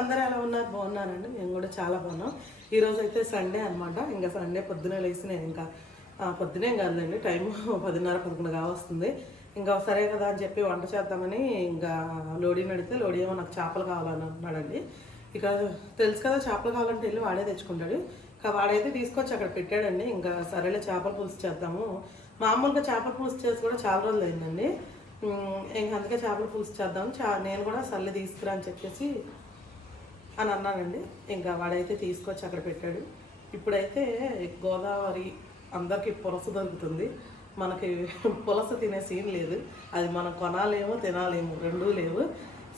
అందరూ ఎలా ఉన్నారు? బాగున్నారండి. మేము కూడా చాలా బాగున్నాం. ఈరోజు అయితే సండే అనమాట ఇంకా సండే పొద్దునే లేచి నేను ఇంకా పొద్దునే కాదండి టైం పదిన్నర పదకొండు కావస్తుంది ఇంకా సరే కదా అని చెప్పి వంట చేద్దామని ఇంకా లోడీని అడిగితే లోడీ ఏమో నాకు చేపలు కావాలని అంటున్నాడండి. ఇక తెలుసు కదా చేపలు కావాలంటే వెళ్ళి వాడే తెచ్చుకుంటాడు. ఇంకా వాడైతే తీసుకొచ్చి అక్కడ పెట్టాడండి. ఇంకా సరేలే చేపల పులుసు చేద్దాము. మామూలుగా చేపల పులుసు చేసి కూడా చాలా రోజులు అయిందండి. ఇంకా అందుకే చేపల పులుసు చేద్దాం చా నేను కూడా సర్లే తీసుకురా అని చెప్పేసి అని అన్నానండి. ఇంకా వాడైతే తీసుకొచ్చి అక్కడ పెట్టాడు. ఇప్పుడైతే గోదావరి అందరికీ పులస దొరుకుతుంది. మనకి పులస తినే సీన్ లేదు. అది మనం కొనాలేమో తినాలేమో రెండూ లేవు.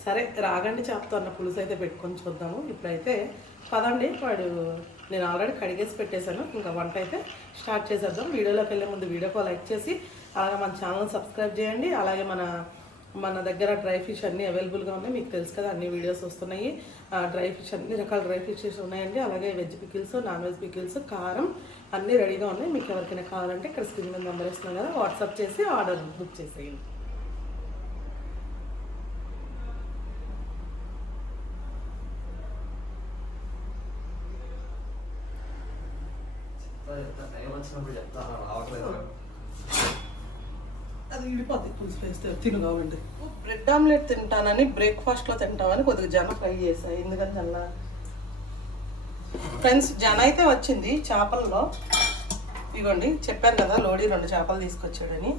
సరే రాగండి చేపతో అన్న పులుసు అయితే పెట్టుకొని చూద్దాము. ఇప్పుడైతే పదండి. వాడు నేను ఆల్రెడీ కడిగేసి పెట్టేశాను. ఇంకా వంట అయితే స్టార్ట్ చేసేద్దాం. వీడియోలోకి వెళ్ళే ముందు వీడియోకి లైక్ చేసి అలాగే మన ఛానల్ సబ్స్క్రైబ్ చేయండి. అలాగే మన మన దగ్గర డ్రై ఫిష్ అన్నీ అవైలబుల్గా ఉన్నాయి. మీకు తెలుసు కదా అన్ని వీడియోస్ వస్తున్నాయి. ఆ డ్రై ఫిష్ అన్ని రకాల డ్రై ఫిషెస్ ఉన్నాయండి. అలాగే veg pickles non veg pickles కారం అన్నీ రెడీగా ఉన్నాయి. మీకు ఎవరికైనా కావాలంటే ఇక్కడ స్క్రీన్ మీద నెంబర్ ఇస్తున్నాం కదా వాట్సాప్ చేసి ఆర్డర్ బుక్ చేసేయండి. చెప్తా టైం వచ్చినప్పుడు ఇడిపోద్ది పులుసు వేస్తే తిను బ్రెడ్ ఆమ్లెట్ తింటానని బ్రేక్ఫాస్ట్లో తింటామని కొద్దిగా జన ఫ్రై చేసా ఎందుకంటే జన ఫ్రెండ్స్ జన అయితే వచ్చింది చేపల్లో. ఇదిగోండి చెప్పాను కదా లోడి రెండు చేపలు తీసుకొచ్చాడని.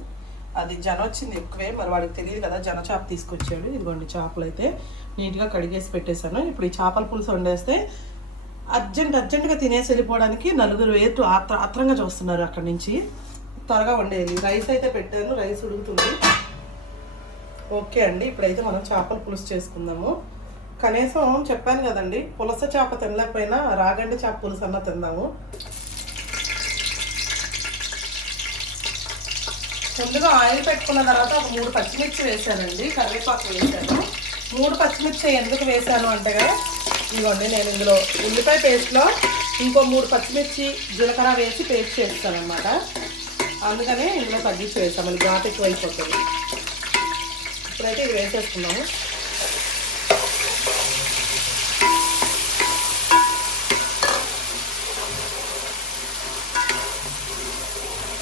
అది జన వచ్చింది ఎక్కువే మరి వాడికి తెలియదు కదా జన చేప తీసుకొచ్చాడు. ఇదిగోండి చేపలు అయితే నీట్గా కడిగేసి పెట్టేశాను. ఇప్పుడు ఈ చేపల పులుసు వండేస్తే అర్జెంట్ అర్జెంటుగా తినేసి వెళ్ళిపోవడానికి నలుగురు వేటు ఆత్ర ఆత్రంగా చూస్తున్నారు అక్కడి నుంచి. త్వరగా వండేది రైస్ అయితే పెట్టాను రైస్ ఉడుకుతుంది. ఓకే అండి ఇప్పుడైతే మనం చేపల పులుసు చేసుకుందాము. కనీసం చెప్పాను కదండి పులస చేప తినలేకపోయినా రాగండి చేప పులుసు అన్న తిందాము. ముందుగా ఆయిల్ పెట్టుకున్న తర్వాత ఒక మూడు పచ్చిమిర్చి వేసానండి కరివేపాకు వేసాను. మూడు పచ్చిమిర్చి ఎందుకు వేసాను అంటే కదా ఇదిగోండి నేను ఇందులో ఉల్లిపాయ పేస్ట్లో ఇంకో మూడు పచ్చిమిర్చి జీలకర్ర వేసి పేస్ట్ చేస్తాను అనమాట అందుకనే ఇందులో తగ్గించి వేస్తాం మళ్ళీ ఘాట్ ఎక్కువ అయిపోతుంది ఇప్పుడైతే ఇది వేసేసుకున్నాము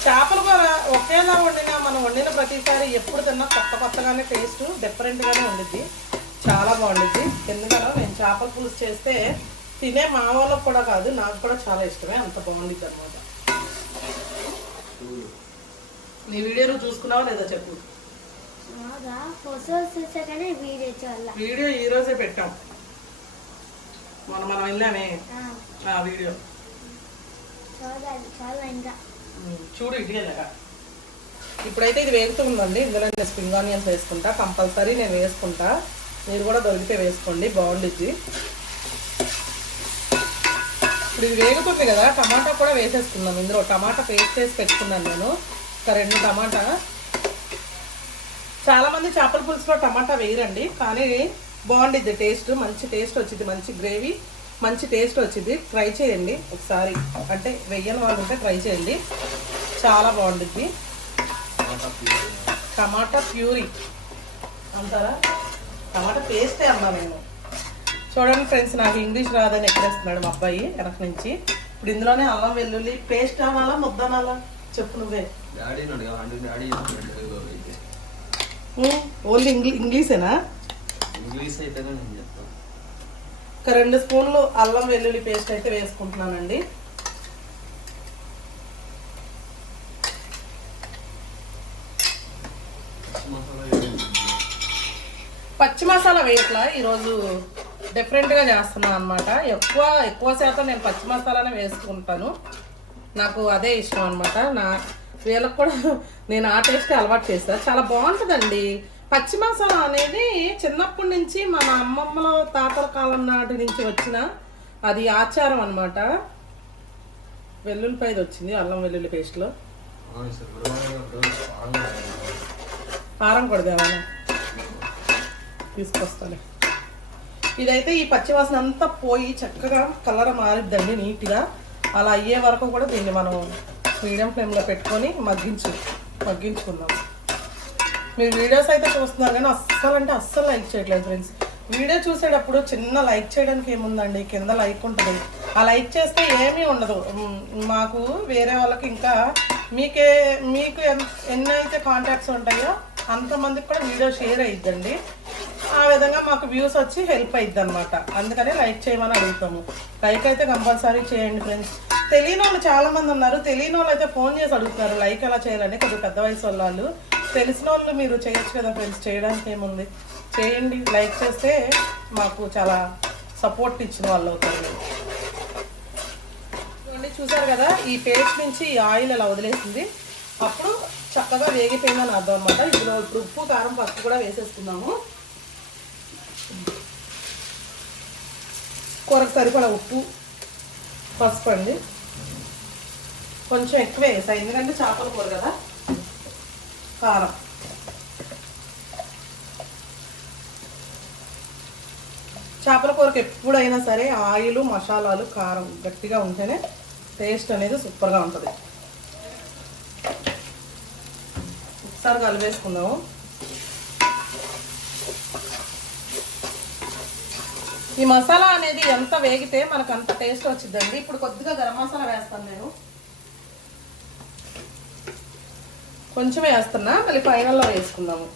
చేపల కూర ఒకేలా వండినా మనం వండిన ప్రతిసారి ఎప్పుడు తిన్నా కొత్త కొత్తగానే టేస్ట్ డిఫరెంట్గానే ఉండిద్ది. చాలా బాగుండిద్ది. ఎందుకనో నేను చేపల పులుసు చేస్తే తినే మా వాళ్ళకు కూడా కాదు నాకు కూడా చాలా ఇష్టమే. అంత బాగుండిద్ది అనమాట నీ వీడియో నువ్వు చూసుకున్నావా లేదా చెప్పు? వీడియో ఈ రోజే పెట్టాం. మొన్న మనం వెళ్ళామే. ఆ. వీడియో. చూడు ఇటుకెళ్ళగా ఇప్పుడైతే ఇది వేగుతూ ఉందండి. ఇందులో నేను స్ప్రింగ్ ఆనియన్స్ వేసుకుంటా. కంపల్సరీ నేను వేసుకుంటా. మీరు కూడా దొరికితే వేసుకోండి. బాగుండిద్ది ఇప్పుడు ఇది వేగుతుంది కదా. టమాటా కూడా వేసేసుకుందాం. ఇందులో టమాటా పేస్ట్ చేసి పెట్టుకున్నాను నేను. ఒక రెండు టమాటా. చాలామంది చేపల పులుసులో టమాటా వేయరండి కానీ బాగుండిద్ది టేస్ట్. మంచి టేస్ట్ వచ్చింది మంచి గ్రేవీ మంచి టేస్ట్ వచ్చింది. ట్రై చేయండి ఒకసారి. అంటే వెయ్యని వాళ్ళు ఉంటే ట్రై చేయండి. చాలా బాగుంటుంది టమాటా ప్యూరీ. అంటారా? టమాటా పేస్టే అన్నా నేను. చూడండి ఫ్రెండ్స్ నాకు ఇంగ్లీష్ రాదని ఎక్కడేస్తున్నాడు మా అబ్బాయి వెనక నుంచి. ఇప్పుడు ఇందులోనే అల్లం వెల్లుల్లి పేస్ట్ అనాలా ముద్ద అనాలా చెప్పు నువ్వే. ఓన్లీ ఇంగ్లీ ఇంగ్లీషేనా ఇంగ్లీష్ చెప్తాను. ఒక రెండు స్పూన్లు అల్లం వెల్లుల్లి పేస్ట్ అయితే వేసుకుంటున్నానండి. పచ్చి మసాలా వేయాలి. పచ్చి మసాలా వేయట్లా? ఈరోజు డిఫరెంట్గా చేస్తున్నాను అనమాట ఎక్కువ ఎక్కువ శాతం నేను పచ్చి మసాలానే వేసుకుంటాను. నాకు అదే ఇష్టం అనమాట నా వీళ్ళకి కూడా నేను ఆ టేస్ట్ అలవాటు చేస్తాను చాలా బాగుంటుందండి. పచ్చి మసాలా అనేది చిన్నప్పటి నుంచి మన అమ్మమ్మల తాతల కాలం నాటి నుంచి వచ్చిన అది ఆచారం అనమాట వెల్లుల్లిపాయది వచ్చింది అల్లం వెల్లుల్లి పేస్ట్లో. కారం కొడదామా తీసుకొస్తాను ఇదైతే ఈ పచ్చివాసన అంతా పోయి చక్కగా కలర్ మారిద్దండి నీట్గా. అలా అయ్యే వరకు కూడా దీన్ని మనం మీడియం ఫ్లేమ్లో పెట్టుకొని మగ్గించు మగ్గించుకుందాం. మీరు వీడియోస్ అయితే చూస్తున్నారు కానీ అస్సలు అంటే అస్సలు లైక్ చేయట్లేదు ఫ్రెండ్స్. వీడియో చూసేటప్పుడు చిన్న లైక్ చేయడానికి ఏముందండి? కింద లైక్ ఉంటుంది. ఆ లైక్ చేస్తే ఏమీ ఉండదు. మాకు వేరే వాళ్ళకి ఇంకా మీకే మీకు ఎన్- ఎన్ని అయితే కాంటాక్ట్స్ ఉంటాయో అంతమందికి కూడా వీడియో షేర్ అయిద్దండి. ఆ విధంగా మాకు వ్యూస్ వచ్చి హెల్ప్ అయింది అనమాట అందుకనే లైక్ చేయమని అడుగుతాము. లైక్ అయితే కంపల్సరీ చేయండి ఫ్రెండ్స్. తెలియని వాళ్ళు చాలా మంది ఉన్నారు. తెలియని వాళ్ళు అయితే ఫోన్ చేసి అడుగుతున్నారు లైక్ ఎలా చేయాలని? కొద్దిగా పెద్ద వయసు వాళ్ళు తెలిసిన వాళ్ళు మీరు చేయొచ్చు కదా ఫ్రెండ్స్ చేయడానికి ఏముంది? చేయండి. లైక్ చేస్తే మాకు చాలా సపోర్ట్ ఇచ్చిన వాళ్ళు అవుతారు. చూడండి చూసారు కదా? ఈ పేస్ట్ నుంచి ఈ ఆయిల్ అలా వదిలేసింది. అప్పుడు చక్కగా వేగిపోయిందని అర్థం అనమాట ఇప్పుడు ఉప్పు కారం పసుపు కూడా వేసేసుకున్నాము. కూరకు సరిపడ ఉప్పు పసుపు అండి. కొంచెం ఎక్కువ వేసా ఎందుకంటే చేపల కూర కదా. కారం. చేపల కూరకు ఎప్పుడైనా సరే ఆయిల్ మసాలాలు కారం గట్టిగా ఉంటేనే టేస్ట్ అనేది సూపర్గా ఉంటుంది. ఒకసారి కలిపేసుకుందాము. ఈ మసాలా అనేది ఎంత వేగితే మనకు అంత టేస్ట్ వచ్చిందండి ఇప్పుడు కొద్దిగా గరం మసాలా వేస్తాను నేను. కొంచెం వేస్తున్నా మళ్ళీ ఫైనల్లో వేసుకుందాము.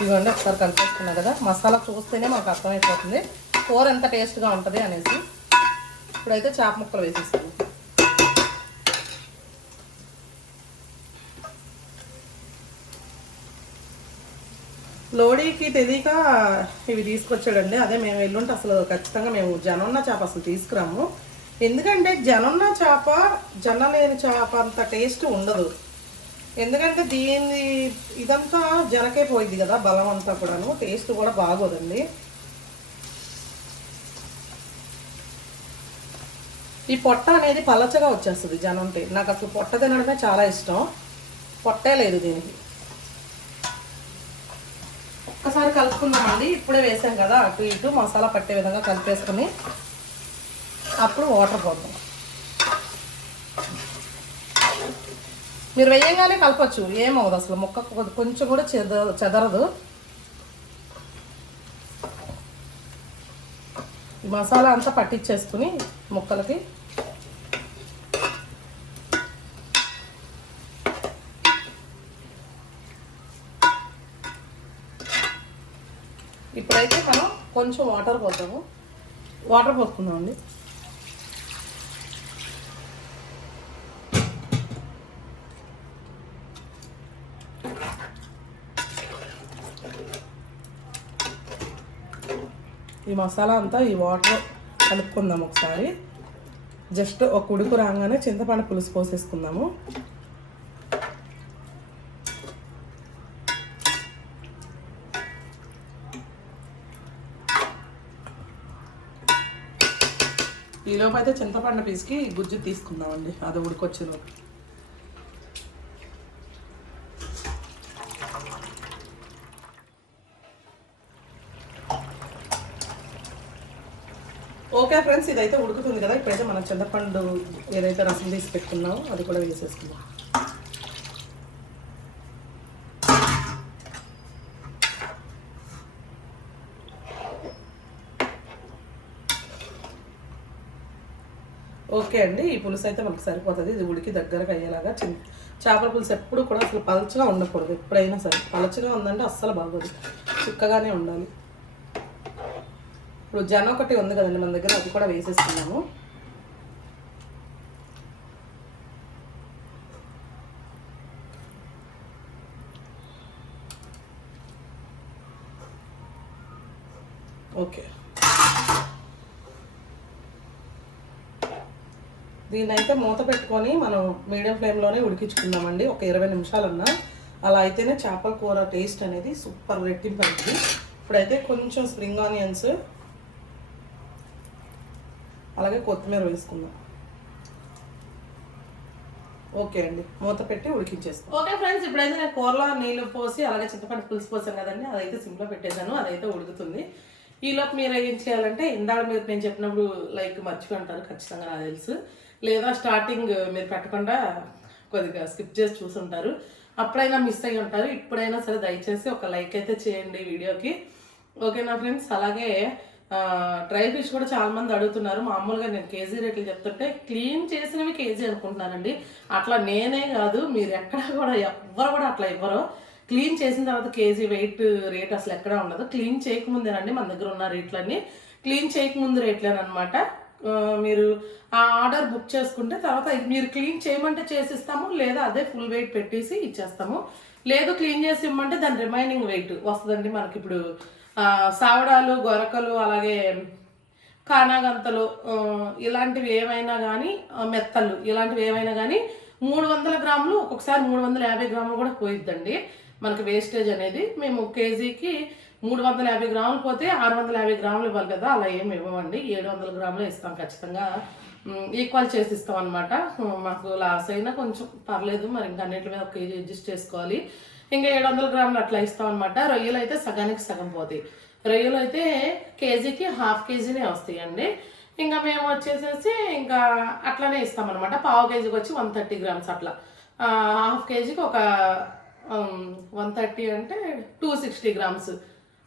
ఇదిగోండి ఒకసారి కలిపేసుకున్నా కదా. మసాలా చూస్తేనే మాకు అర్థమైపోతుంది. కూర ఎంత టేస్ట్గా ఉంటుంది అనేసి. ఇప్పుడైతే చేప ముక్కలు వేసేస్తాం లోడీకి తెలియక ఇవి తీసుకొచ్చాడండి. అదే మేము ఎల్లుంటే అసలు ఖచ్చితంగా మేము జనన్న చేప అసలు తీసుకురాము. ఎందుకంటే జనన్న చేప జన లేని చేప అంత టేస్ట్ ఉండదు. ఎందుకంటే దీని ఇదంతా జనకే పోయింది కదా బలం అంతా కూడాను. టేస్ట్ కూడా బాగోదండి. ఈ పొట్ట అనేది పలచగా వచ్చేస్తుంది జనంటే. నాకు అసలు పొట్ట తినడమే చాలా ఇష్టం. పొట్టే లేదు దీనికి. ఒక్కసారి కలుపుకుందామండి. ఇప్పుడే వేసాం కదా అటు ఇటు మసాలా పట్టే విధంగా కలిపేసుకొని అప్పుడు వాటర్ పోద్దాం. మీరు వేయంగానే కలపచ్చు ఏమవుదు అసలు. ముక్క కొంచెం కూడా చెద చెదరదు. ఈ మసాలా అంతా పట్టించేసుకుని ముక్కలకి ఇప్పుడైతే మనం కొంచెం వాటర్ పోతాము వాటర్ పోసుకుందామండి. ఈ మసాలా అంతా ఈ వాటర్ కలుపుకుందాం ఒకసారి. జస్ట్ ఒక ఉడుకు రాగానే చింతపండు పులుసు పోసేసుకుందాము. ఈలోపు అయితే చింతపండు పీసుకి గుజ్జు తీసుకుందామండి. అది ఉడికొచ్చేలోపు. ఓకే ఫ్రెండ్స్ ఇదైతే ఉడుకుతుంది కదా. ఇప్పుడైతే మనం చింతపండు ఏదైతే రసం తీసి పెట్టుకున్నామో అది కూడా వేసేసుకుందాం. ఓకే అండి. ఈ పులుసు అయితే మనకు సరిపోతుంది. ఇది ఉడికి దగ్గరకు అయ్యేలాగా చిన్న చేపల పులుసు ఎప్పుడు కూడా అసలు పలచగా ఉండకూడదు. ఎప్పుడైనా సరే. పలచగా ఉందంటే అస్సలు బాగోదు. చిక్కగానే ఉండాలి. ఇప్పుడు జన ఒకటి ఉంది కదండి మన దగ్గర అది కూడా వేసేస్తున్నాము. ఓకే. దీన్ని అయితే మూత పెట్టుకొని మనం మీడియం ఫ్లేమ్లోనే ఉడికించుకుందామండి. ఒక ఇరవై నిమిషాలన్నా. అలా అయితేనే చేపల కూర టేస్ట్ అనేది సూపర్ రెట్టింపు అవుతుంది ఇప్పుడైతే కొంచెం స్ప్రింగ్ ఆనియన్స్ అలాగే కొత్తిమీర వేసుకుందాం. ఓకే అండి. మూత పెట్టి ఉడికించేస్తాం ఓకే ఫ్రెండ్స్ ఇప్పుడైతే నేను కూరలో నీళ్ళు పోసి అలాగే చింతపండు పులుసు పోసాను కదండి అదైతే సిమ్లో పెట్టేశాను అదైతే ఉడుకుతుంది. ఈలోపు మీరు ఏం చేయాలంటే ఇందాక మీరు నేను చెప్పినప్పుడు లైక్ మర్చిపోంటారు ఖచ్చితంగా నాకు తెలుసు. లేదా స్టార్టింగ్ మీరు పెట్టకుండా కొద్దిగా స్కిప్ చేసి చూసుంటారు. అప్పుడైనా మిస్ అయ్యి ఉంటారు. ఇప్పుడైనా సరే దయచేసి ఒక లైక్ అయితే చేయండి వీడియోకి. ఓకేనా ఫ్రెండ్స్ అలాగే డ్రై ఫిష్ కూడా చాలామంది అడుగుతున్నారు. మామూలుగా నేను కేజీ రేట్లు చెప్తుంటే క్లీన్ చేసినవి కేజీ అనుకుంటున్నానండి. అట్లా నేనే కాదు మీరు ఎక్కడ కూడా ఎవ్వరు కూడా అట్లా ఇవ్వరు. క్లీన్ చేసిన తర్వాత కేజీ వెయిట్ రేట్ అసలు ఎక్కడ ఉండదు. క్లీన్ చేయకముందేనండి మన దగ్గర ఉన్న రేట్లన్నీ. క్లీన్ చేయకముందు రేట్లేనమాట మీరు ఆ ఆర్డర్ బుక్ చేసుకుంటే తర్వాత మీరు క్లీన్ చేయమంటే చేసిస్తాము లేదా అదే ఫుల్ వెయిట్ పెట్టేసి ఇచ్చేస్తాము. లేదు క్లీన్ చేసి ఇవ్వమంటే దాని రిమైనింగ్ వెయిట్ వస్తుందండి మనకి ఇప్పుడు. సావడాలు గొరకలు అలాగే కానాగంతలు ఇలాంటివి ఏమైనా కానీ మెత్తలు ఇలాంటివి ఏమైనా కానీ మూడు వందల గ్రాములు ఒక్కొక్కసారి మూడు వందల యాభై గ్రాములు కూడా పోయిద్దండి. మనకి వేస్టేజ్ అనేది మేము కేజీకి మూడు వందల యాభై గ్రాములు పోతే ఆరు వందల యాభై గ్రాములు ఇవ్వాలి కదా అలా ఏమి ఇవ్వమండి. ఏడు వందల గ్రాములు ఇస్తాం ఖచ్చితంగా. ఈక్వల్ చేసి ఇస్తాం అనమాట మాకు లాస్ అయినా కొంచెం పర్లేదు మరి ఇంకా అన్నింటి మీద ఒక కేజీ అడ్జస్ట్ చేసుకోవాలి. ఇంకా ఏడు వందల గ్రాములు అట్లా ఇస్తాం అనమాట రొయ్యలు అయితే సగానికి సగం పోతాయి. రొయ్యలు అయితే కేజీకి హాఫ్ కేజీనే వస్తాయండి. ఇంకా మేము వచ్చేసేసి ఇంకా అట్లానే ఇస్తామన్నమాట పావు కేజీకి వచ్చి వన్ థర్టీ గ్రామ్స్ అట్లా. హాఫ్ కేజీకి ఒక వన్ థర్టీ అంటే టూ సిక్స్టీ గ్రామ్స్.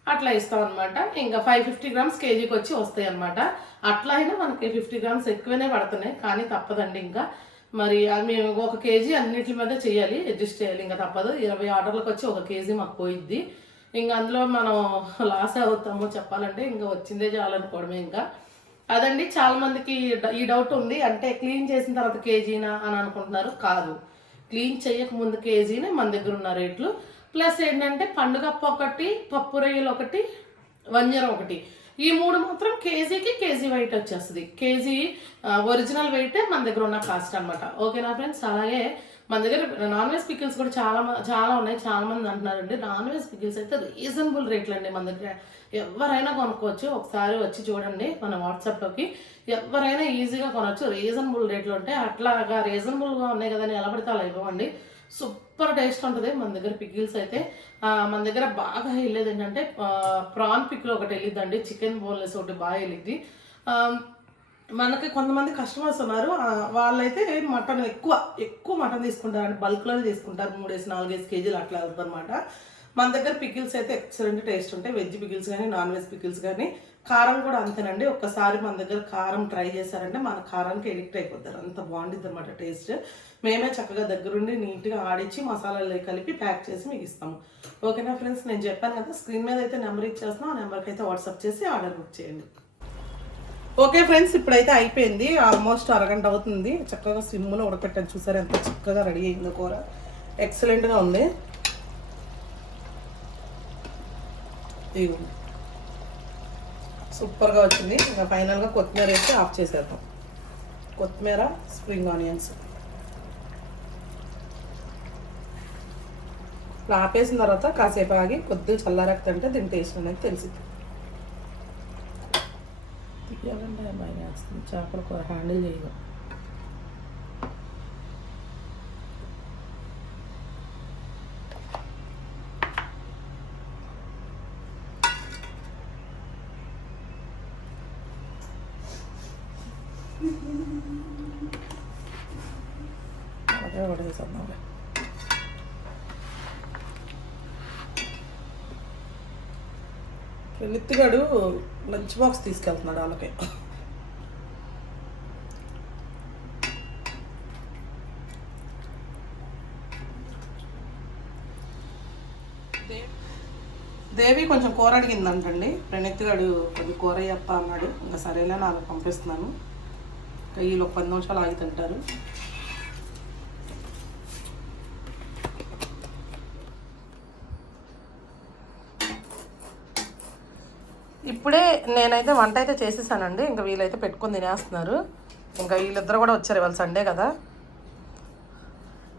అట్లా ఇస్తాం అనమాట ఇంకా ఫైవ్ ఫిఫ్టీ గ్రామ్స్ కేజీకి వచ్చి వస్తాయి అనమాట అట్లా అయినా మనకి ఫిఫ్టీ గ్రామ్స్ ఎక్కువనే పడుతున్నాయి కానీ తప్పదండి ఇంకా. మరి అది మేము ఒక కేజీ అన్నిటి మీద చేయాలి అడ్జస్ట్ చేయాలి. ఇంకా తప్పదు. ఇరవై ఆర్డర్లకు వచ్చి ఒక కేజీ మాకు పోయిద్ది. ఇంకా అందులో మనం లాస్ అవుతాము చెప్పాలంటే ఇంకా వచ్చిందే చాలనుకోవడమే ఇంకా. అదండి చాలామందికి డ- ఈ డౌట్ ఉంది. అంటే క్లీన్ చేసిన తర్వాత కేజీనా అని అనుకుంటున్నారు? కాదు. క్లీన్ చేయక ముందు కేజీనే మన దగ్గర ఉన్న రేట్లు. ప్లస్ ఏంటంటే పండుగప్ప ఒకటి పప్పు రొయ్యలు ఒకటి వంజరం ఒకటి. ఈ మూడు మాత్రం కేజీకి కేజీ వెయిట్ వచ్చేస్తుంది. కేజీ ఒరిజినల్ వెయిటే మన దగ్గర ఉన్న కాస్ట్ అనమాట ఓకేనా ఫ్రెండ్స్ అలాగే మన దగ్గర నాన్ వెజ్ పికిల్స్ కూడా చాలా మ- చాలా ఉన్నాయి. చాలా మంది అంటున్నారండి నాన్ వెజ్ పికిల్స్ అయితే రీజనబుల్ రేట్లు అండి మన దగ్గర. ఎవరైనా కొనుక్కోవచ్చు. ఒకసారి వచ్చి చూడండి మన వాట్సాప్లోకి ఎవరైనా ఈజీగా కొనవచ్చు రీజనబుల్ రేట్లు ఉంటాయి. అట్లాగా రీజనబుల్గా ఉన్నాయి కదా అని ఎలా పడితే అలా ఇవ్వండి సూపర్ టేస్ట్ ఉంటుంది. మన దగ్గర పికిల్స్ అయితే మన దగ్గర బాగా వెళ్ళేది ఏంటంటే ప్రాన్ పిక్లు ఒకటి వెళ్ళిద్దండి. చికెన్ బోన్లెస్ ఒకటి బాగా వెళ్ళిద్ది. మనకి కొంతమంది కస్టమర్స్ ఉన్నారు. వాళ్ళైతే మటన్ ఎక్కువ ఎక్కువ మటన్ తీసుకుంటారు బల్క్లోనే తీసుకుంటారు. మూడేసి నాలుగేసి కేజీలు అట్లా వెళ్తారు అనమాట మన దగ్గర పికిల్స్ అయితే ఎక్సలెంట్ టేస్ట్ ఉంటాయి. వెజ్ పికిల్స్ కానీ నాన్ వెజ్ పికిల్స్ కానీ కారం కూడా అంతేనండి. ఒక్కసారి మన దగ్గర కారం ట్రై చేశారంటే మన కారానికి ఎడిక్ట్ అయిపోతారు. అంత బాగుంటుంది అనమాట టేస్ట్. మేమే చక్కగా దగ్గరుండి నీట్గా ఆడించి మసాలాలు కలిపి ప్యాక్ చేసి మీకు ఇస్తాము ఓకేనా ఫ్రెండ్స్? నేను చెప్పాను కదా స్క్రీన్ మీద అయితే నెంబర్ ఇచ్చేస్తున్నాం ఆ నెంబర్కి అయితే వాట్సాప్ చేసి ఆర్డర్ బుక్ చేయండి. ఓకే ఫ్రెండ్స్ ఇప్పుడైతే అయిపోయింది. ఆల్మోస్ట్ అరగంట అవుతుంది. చక్కగా సిమ్లో ఉడకట్టని చూసారు ఎంత చక్కగా రెడీ అయిందో కూర. ఎక్సలెంట్గా ఉంది. ఇదిగోండి సూపర్గా వచ్చింది. ఇంకా ఫైనల్గా కొత్తిమీర వేసి ఆఫ్ చేసేద్దాం. కొత్తిమీర స్ప్రింగ్ ఆనియన్స్. ఇలా ఆపేసిన తర్వాత కాసేపు ఆగి కొద్దిగా చల్లారకపోతే దీని టేస్ట్ అనేది తెలిసింది తీయాలంటే వేస్తుంది? చేపల కూర హ్యాండిల్ చేయదు అలాగే పడేసేద్దాం నిత్తిగాడు లంచ్ బాక్స్ తీసుకెళ్తున్నాడు వాళ్ళకి దేవి కొంచెం కూర అడిగిందంటండి. ప్రణెత్తిగాడు కొంచెం కూర చెప్ప అన్నాడు. ఇంకా సరేలే నాకు పంపిస్తున్నాను. ఇంకా వీళ్ళు ఒక పది నిమిషాలు ఆగి తింటారు ఇప్పుడే నేనైతే వంట అయితే చేసేసానండి. ఇంకా వీళ్ళైతే పెట్టుకొని తినేస్తున్నారు. ఇంకా వీళ్ళిద్దరు కూడా వచ్చారు ఇవాళ సండే కదా.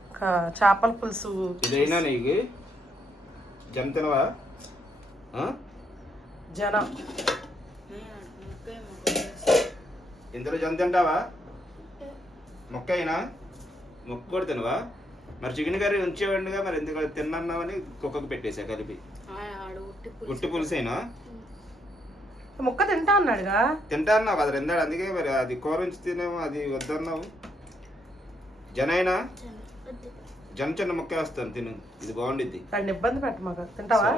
ఇంకా చేపల పులుసు. ఇదైనా నీకు? జమ తినవా? ఆ? జనం. ఇందులో జమ తింటావా? మొక్క అయినా మొక్క కూడా తినవా? మరి చికెన్ కర్రీ ఉంచేవాడిగా మరి ఎందుకు? తిన్నావని కుక్కకు పెట్టేసా కలిపి. ఉట్టి పులుసైనా? ముక్క తింటా అన్నాడుగా? తింటా అన్నావు కదా రెండాడు. అందుకే మరి అది కూర ఉంచి తినేమో అది వద్దన్నావు. జనైనా? జన చిన్న ముక్క వేస్తాను తిను. ఇది బాగుండిద్ది. రెండు ఇబ్బంది పెట్ట మాకు తింటావా.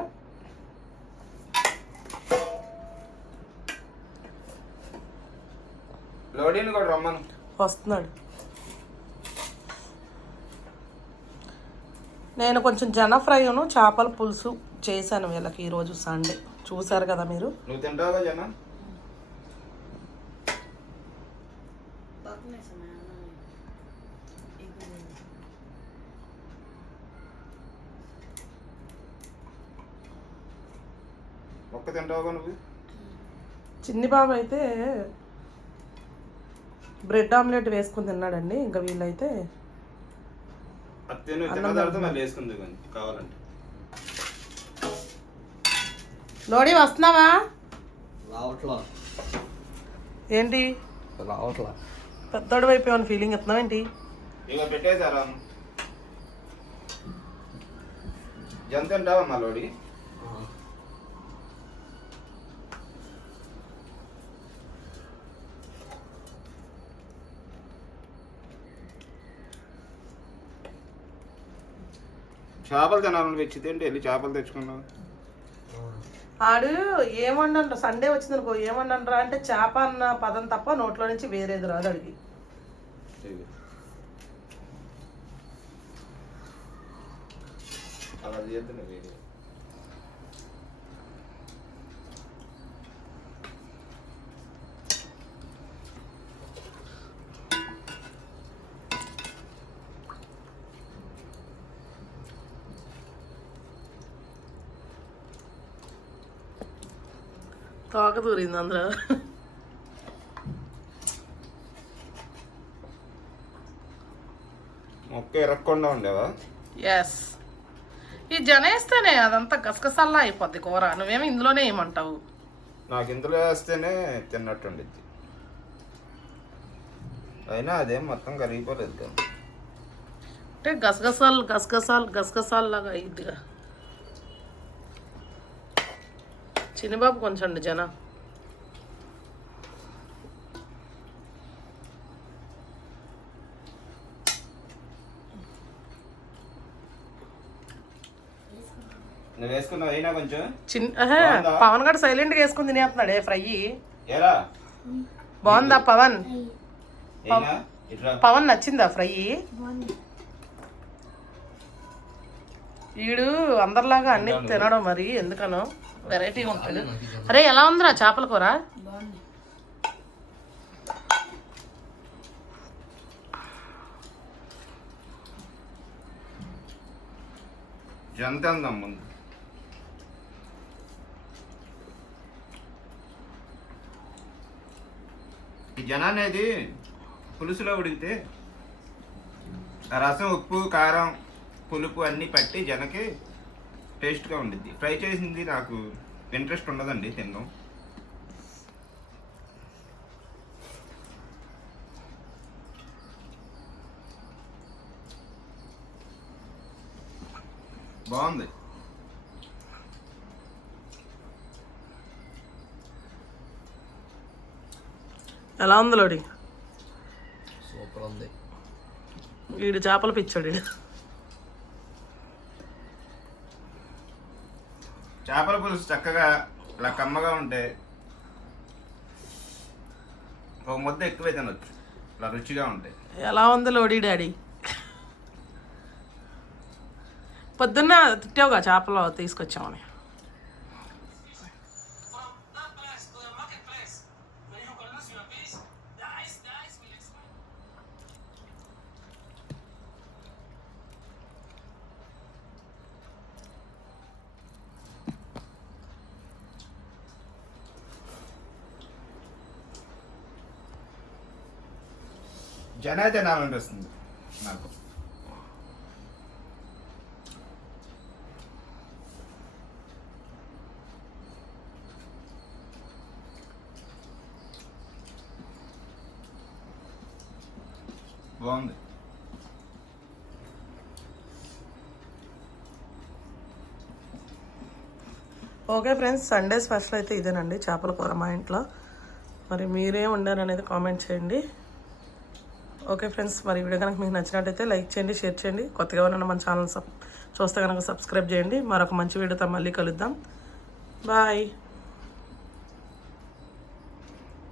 లోడీని కూడా రమ్మను. వస్తున్నాడు. నేను కొంచెం జన ఫ్రైను చేపల పులుసు చేశాను వీళ్ళకి ఈరోజు సండే. చూశారు కదా మీరు? నువ్వు తింటావుగా జన? ఒక్క తింటావుగా నువ్వు? చిన్ని బాబు అయితే బ్రెడ్ ఆమ్లెట్ వేసుకుని తిన్నాడండి ఇంకా వీళ్ళైతే అది తిను తిన్న తర్వాత మళ్ళీ వేసుకుంది కానీ కావాలంటే. లోడి వస్తున్నావా? రావట్లా. ఏంటి? రావట్లా. పెద్దోడు వైపు ఏమైనా ఫీలింగ్ ఇస్తున్నావు ఏంటి? ఇక పెట్టేశారా. జన తింటావా మా లోడి? చేపలు తినాలని తెచ్చి తింటే వెళ్ళి చేపలు తెచ్చుకున్నావు ఆడు ఏమండండ్రు సండే వచ్చిందనుకో ఏమండండ్రా అంటే చేప అన్న పదం తప్ప నోట్లో నుంచి వేరేది రాదు అడిగి అలా తోక దూరింది అందులో మొక్క ఎరక్కుండా ఉండేవా ఎస్ ఈ జనేస్తేనే అదంతా గసగసల్లా అయిపోద్ది కూర నువ్వేమో ఇందులోనే ఏమంటావు నాకు ఇందులో వేస్తేనే తిన్నట్టు ఉండిద్ది అయినా అదేం మొత్తం కరిగిపోలేదు అంటే గసగసాలు గసగసాలు గసగసాలు లాగా అయ్యిద్దిగా చిన్నబాబు కొంచెం. జన? పవన్ గడు సైలెంట్గా వేసుకుని తినేస్తున్నాడే ఫ్రై. ఏరా బాగుందా పవన్? పవన్ నచ్చిందా ఫ్రై? వీడు అందరిలాగా అన్ని తినడం మరి ఎందుకనో? వెరైటీ ఉంటాడు అరే ఎలా ఉందిరా చేపల కూర? ముందు. ఈ జన అనేది పులుసులో ఉడికితే ఆ రసం ఉప్పు కారం పులుపు అన్నీ పట్టి జనకి టేస్ట్గా ఉండిద్ది. ఫ్రై చేసింది నాకు ఇంట్రెస్ట్ ఉండదండి తినడం. బాగుంది. ఎలా ఉంది లోడి? సూపర్ ఉంది. వీడు చేపలు పిచ్చాడు చేపల పులుసు చక్కగా ఇలా కమ్మగా ఉంటే ఒక ముద్ద ఎక్కువే తినొచ్చు. ఇలా రుచిగా ఉంటాయి ఎలా ఉంది లోడి డాడీ? పొద్దున్న తిట్టావుగా చేపలు తీసుకొచ్చామని. జన తినాలనిపిస్తుంది నాకు. బాగుంది. ఓకే ఫ్రెండ్స్ సండే స్పెషల్ అయితే ఇదేనండి చేపల కూర మా ఇంట్లో. మరి మీరేం వండారు అనేది కామెంట్ చేయండి. ఓకే ఫ్రెండ్స్ మరి వీడియో కనుక మీకు నచ్చినట్టయితే లైక్ చేయండి షేర్ చేయండి. కొత్తగా ఉన్న మన ఛానల్ సబ్ చూస్తే కనుక సబ్స్క్రైబ్ చేయండి. మరొక మంచి వీడియోతో మళ్ళీ కలుద్దాం. బాయ్.